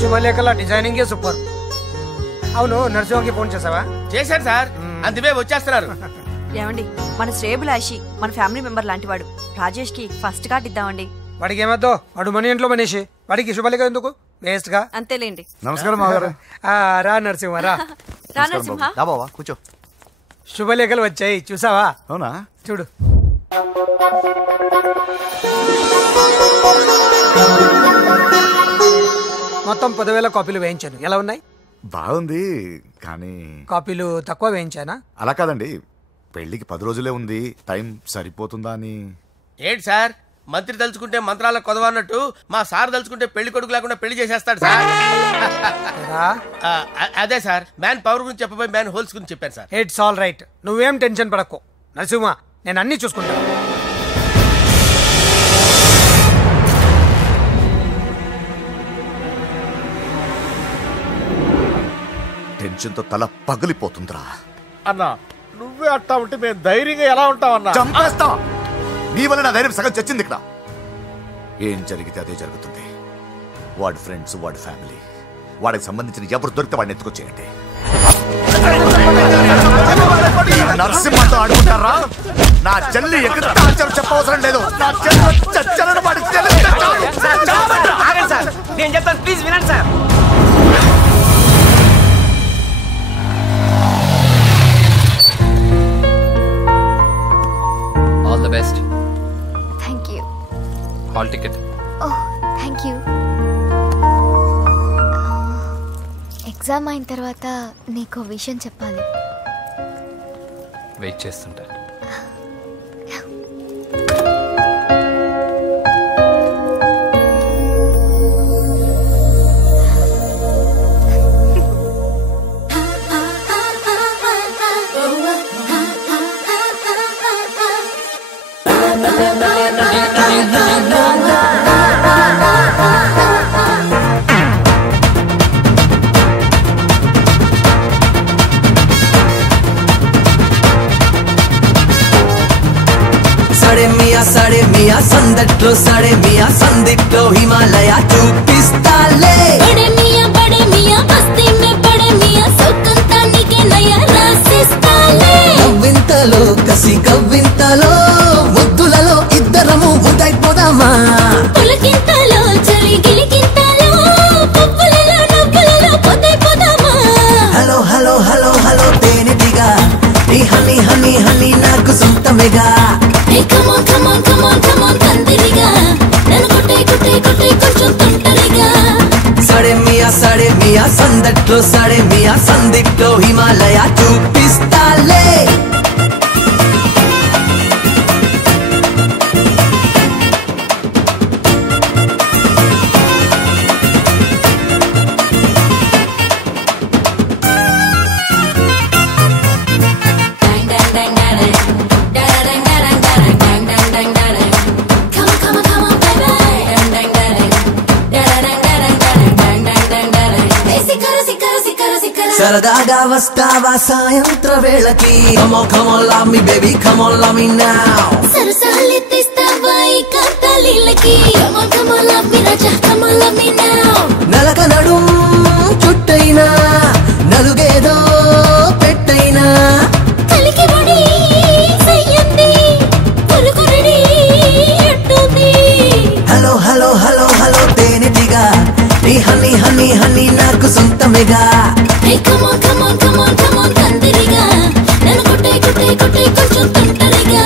శుభలేఖల designing super. అవును, నరసింహకి phone చేసావా? చేశాను సార్, అందుకే వచ్చేస్తున్నారు. ఏమండి, మన శ్రేయబులాషి మన ఫ్యామిలీ మెంబర్ లాంటి వాడు. రాజేష్ కి ఫస్ట్ కార్డ్ ఇద్దామండి. వాడికి ఏమద్దో, వాడు మన ఇంట్లో మనిషి, వాడికి శుభలేఖ ఎందుకు? వేస్ట్ గా. అంతేలేండి. నమస్కారం మాగారు. రా నరసింహ రా. రా నరసింహ. కూర్చో. శుభలేఖలు వచ్చాయి, చూసావా? అవునా? చూడు. మొత్తం 10,000 కాపీలు వేయించాను. ఎలా ఉన్నాయి? బాగుంది, కానీ కాపీలు తక్కువ వేయించానా? అలా కాదండి, పెళ్లికి 10 రోజులే ఉంది, టైం సరిపోతుందా అని. ఏంటి సార్, మంత్రి తలుచుకుంటే మంత్రాల కొదవన్నట్టు మా సార్ తలుచుకుంటే పెళ్లి కొడుకు లేకుండా పెళ్లి చేసేస్తాడు సార్. అదే సార్, మ్యాన్ పవర్ గురించి చెప్పబోయి మ్యాన్ హోల్స్ గురించి చెప్పాను సార్. ఇట్స్ ఆల్ రైట్, నువ్వేం టెన్షన్ పడకు నరసింహ, నేను అన్ని చూసుకుంటాను. టెన్షన్తో తల పగిలిపోతుందిరా. అన్నా నువ్వే అట్టా ఉంటే మేము ధైర్యంగా ఎలా ఉంటామన్నా? చంపేస్తా. నీ వల్ల నా ధైర్యం సగం చచ్చింది ఇక్కడ. ఏం జరిగితే అదే జరుగుతుంది. వాడి ఫ్రెండ్స్, వాడి ఫ్యామిలీ, వాడికి సంబంధించిన ఎవరు దొరికితే వాడిని ఎత్తుకొచ్చేయండి. నరసింహతో ఆడుకుంటారా? నా చెల్లి ఎక్కడ చెప్పవసరం లేదు. నా చెల్లి చచ్చారని వాడికి తెలుసు. నేను చెప్తాను, ప్లీజ్ వినండి sir. All the best. Thank you. Hall ticket. Oh, thank you. Exam అయిన తర్వాత నీకు విషయం చెప్పాలి. వెయిట్ చేస్తుంటా. సాడే మియా సందట్లో సాడే మియా సందిట్లో హిమాలయ చూపిస్తాలే. బడే మియా బస్తీ మే బడే మియా సౌకంతా నీకే నయా రాసిస్తాలే. కవ్వింతలో కసి కవ్వింతలో ముద్దులలో ఇద్దరము ఉదైపోదామా. పులకింతలో చలి గిలికింతలో పువ్వులలో నవ్వులలో పొదైపోదామా. హలో హలో హలో హలో తేనెటిగా నీ హనీ హనీ హనీ నాకు సొంతమేగా. Come on, come on, come on, come on, తందిరిగా నన్ను కొట్టే కొట్టే కొట్టే కొంచెం తొంటరిగా. సాడే మియా సందట్లో సాడే మియా సందిట్లో హిమాలయ చూపిస్తాలే. సరదాగా వస్తావా సాయంత్ర వేళకి. Come on, come on, love me baby, come on, love me now. సరసాలెత్తిస్తావా ఈ కథలిళ్ళకి. Come on, come on, love me Raja, come on, love me now. నలక నడుం చుట్టైనా నలుగేదో పెట్టైనా కలికి బడి సయ్యంది పులుకురడి ఎట్టుంది. హలో హలో హలో హలో తేనెటిగా నీ హనీ హనీ హనీ నాకు సొంతమేగా. Come on, come on, come on, come on, తందిరిగా నన్ను కొట్టే కొట్టే కొట్టే కొంచెం తొంటరిగా.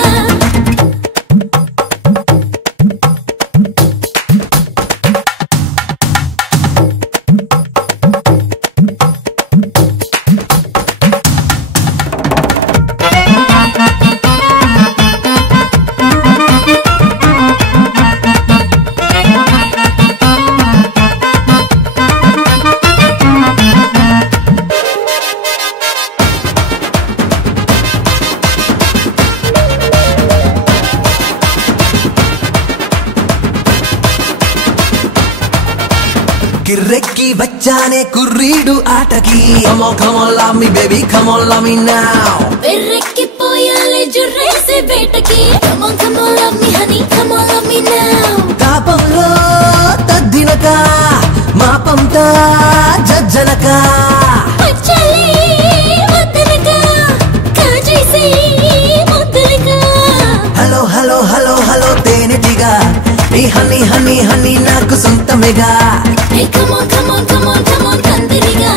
కిర్రెక్కి వచ్చానే కుర్రీడు ఆటకి. Come on, come on, love me baby, come on, love me now. వెర్రెక్కిపోయాలే జుర్ర Come on, come on, love me, honey, come on, love me now. తాపంలో తద్దినక మాపంత జజ్జనక వచ్చలే వద్దనక కాజేసి ముద్దనక. హలో హలో హలో హలో తేనెటిగా ఈ హనీ హనీ హనీ నాకు సొంతమేగా. Hey, come on, come on, come on, come on, తందరిగా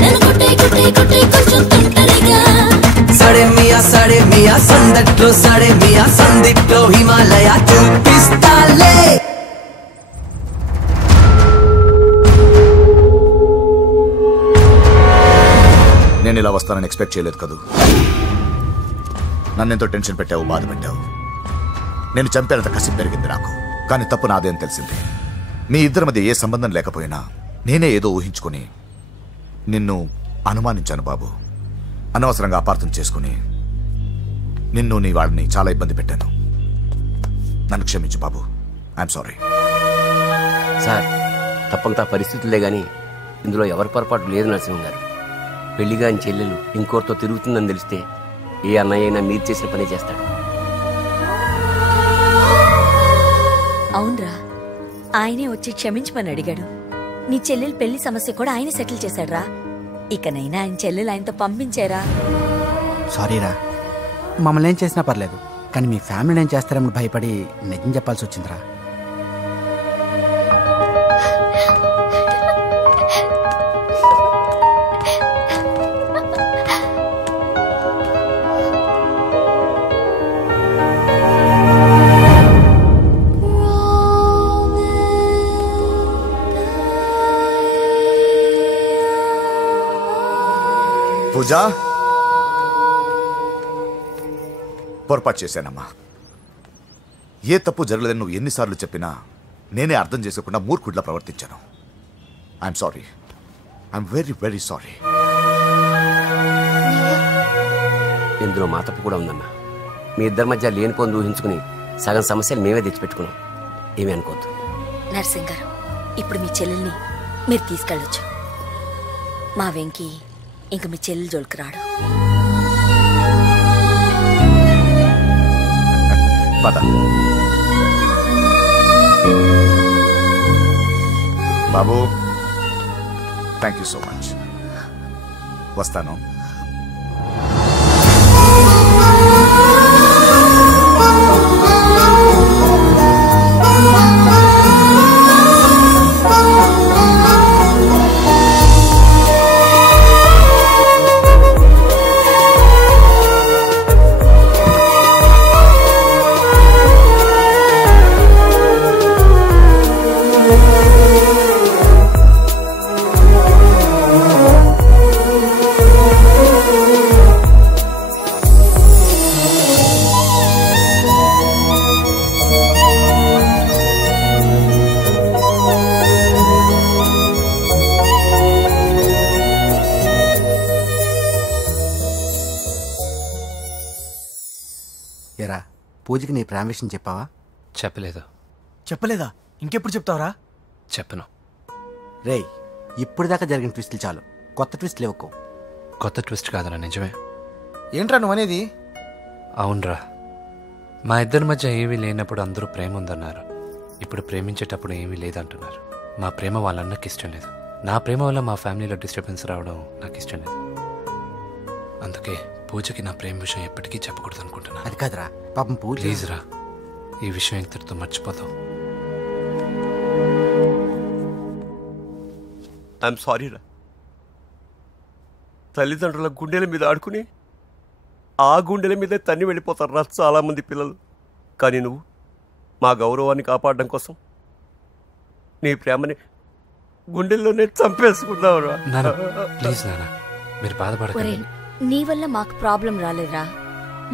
నన్ను కొట్టే కొట్టే కొట్టే కొంచెం తుంటరిగా. సడే మియా సందట్లో సడే మియా సందిట్లో హిమాలయ చూపిస్తాలే. నేను ఇలా వస్తానని ఎక్స్పెక్ట్ చేయలేదు కదూ. నన్నెంతో టెన్షన్ పెట్టావు, బాధ పెట్టావు. నేను చంపేంత కసి పెరిగింది నాకు. కానీ తప్పు నాదే అని తెలిసింది. మీ ఇద్దరి మధ్య ఏ సంబంధం లేకపోయినా నేనే ఏదో ఊహించుకుని నిన్ను అనుమానించాను బాబు. అనవసరంగా అపార్థం చేసుకుని నిన్ను నీ వాడిని చాలా ఇబ్బంది పెట్టాను. నన్ను క్షమించు బాబు. I'm sorry. సార్, తప్పంతా పరిస్థితులే గాని ఇందులో ఎవరి పొరపాటు లేదు నరసింహం గారు. పెళ్లిగాని చెల్లెలు ఇంకోరితో తిరుగుతుందని తెలిస్తే ఏ అన్నయ్య అయినా మీరు చేసిన పనే చేస్తాడు. అవునరా, ఆయనే వచ్చి క్షమించమని అడిగాడు. నీ చెల్లెలు పెళ్లి సమస్య కూడా ఆయన సెటిల్ చేశాడ్రా. ఇకనైనా ఆయన చెల్లెలు ఆయనతో పంపించారా? సారీరా, మమ్మల్ని ఏం చేసినా పర్లేదు, కానీ మీ ఫ్యామిలీని ఏం చేస్తారని భయపడి నిజం చెప్పాల్సి వచ్చిందిరా. పూజా, పొరపాటు చేశానమ్మా. ఏ తప్పు జరగలేదని నువ్వు ఎన్నిసార్లు చెప్పినా నేనే అర్థం చేసుకోకుండా మూర్ఖుడిలా ప్రవర్తించాను. I'm sorry. I'm very very sorry. ఇందులో మా తప్పు కూడా ఉందమ్మా. మీ ఇద్దరి మధ్య లేని పొంది ఊహించుకుని సగం సమస్యలు మేమే తెచ్చిపెట్టుకున్నాం. ఏమీ అనుకోవద్దు. నర్సింగ్ గారు, ఇప్పుడు మీ చెల్లెల్ని మీరు తీసుకెళ్ళొచ్చు. మా వెంకీ ఇంక మీ చెల్లెలు జోలికి రాడు. పద. బాబు, థ్యాంక్ యూ సో మచ్. వస్తాను. ఏరా, పూజకి నీ ప్రేమ విషయం చెప్పావా? చెప్పలేదు. చెప్పలేదా? ఇంకెప్పుడు చెప్తావరా? చెప్పను. రేయ్, ఇప్పుడు దాకా జరిగిన ట్విస్టులు చాలు, కొత్త ట్విస్ట్ లేవుకో. కొత్త ట్విస్ట్ కాదరా, నిజమే. ఏంట్రా నువ్వు అనేది? అవునరా, మా ఇద్దరి మధ్య ఏమీ లేనప్పుడు అందరూ ప్రేమ ఉందన్నారు. ఇప్పుడు ప్రేమించేటప్పుడు ఏమీ లేదంటున్నారు. మా ప్రేమ వాళ్ళన్నకి ఇష్టం లేదు. నా ప్రేమ వల్ల మా ఫ్యామిలీలో డిస్టర్బెన్స్ రావడం నాకు ఇష్టం లేదు. అందుకే పూజకి నా ప్రేమ విషయం ఎప్పటికీ చెప్పకూడదు అనుకుంటున్నాను. అది కాదురా, పాపం పూజ. ప్లీజ్ రా, ఈ విషయం ఇంతటితో మర్చిపోతాం. ఐఎమ్ సారీ రా. తల్లిదండ్రుల గుండెల మీద ఆడుకుని ఆ గుండెల మీద తన్ని వెళ్ళిపోతారు రా చాలామంది పిల్లలు. కానీ నువ్వు మా గౌరవాన్ని కాపాడడం కోసం నీ ప్రేమని గుండెల్లోనే చంపేసుకున్నావు రా. నాన్న, ప్లీజ్ నాన్న, మీరు బాధపడకండి. నీ వల్ల మాకు ప్రాబ్లం రాలేదురా,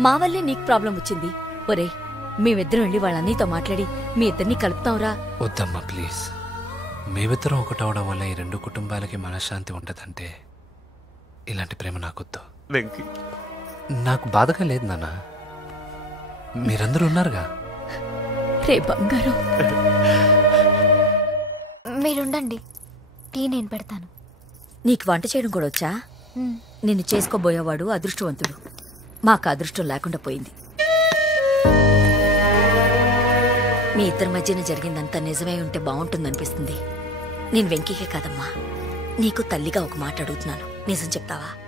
మా వల్లే నీకు ప్రాబ్లం వచ్చింది. ఒరే, మేమిద్దరం వెళ్ళి వాళ్ళన్నీతో మాట్లాడి మీ ఇద్దరిని కలుపుతాంరా. వద్దమ్మా ప్లీజ్. మేమిద్దరం ఒకటవడం వల్ల ఈ రెండు కుటుంబాలకి మనశ్శాంతి ఉంటుందంటే ఇలాంటి ప్రేమ నాకొద్దు. వెంకీ, నాకు బాధగా లేదు నాన్న, మీరందరూ ఉన్నారుగా. రే బంగారం, మీరుండండి, టీ నేను పెడతాను. నీకు వంట చేయడం కూడా వచ్చా? నిన్ను చేసుకోబోయేవాడు అదృష్టవంతుడు. మాకు అదృష్టం లేకుండా పోయింది. మీ ఇద్దరి మధ్యన జరిగిందంతా నిజమై ఉంటే బాగుంటుందనిపిస్తుంది. నేను వెంకీకే కాదమ్మా, నీకు తల్లిగా ఒక మాట అడుగుతున్నాను, నిజం చెప్తావా?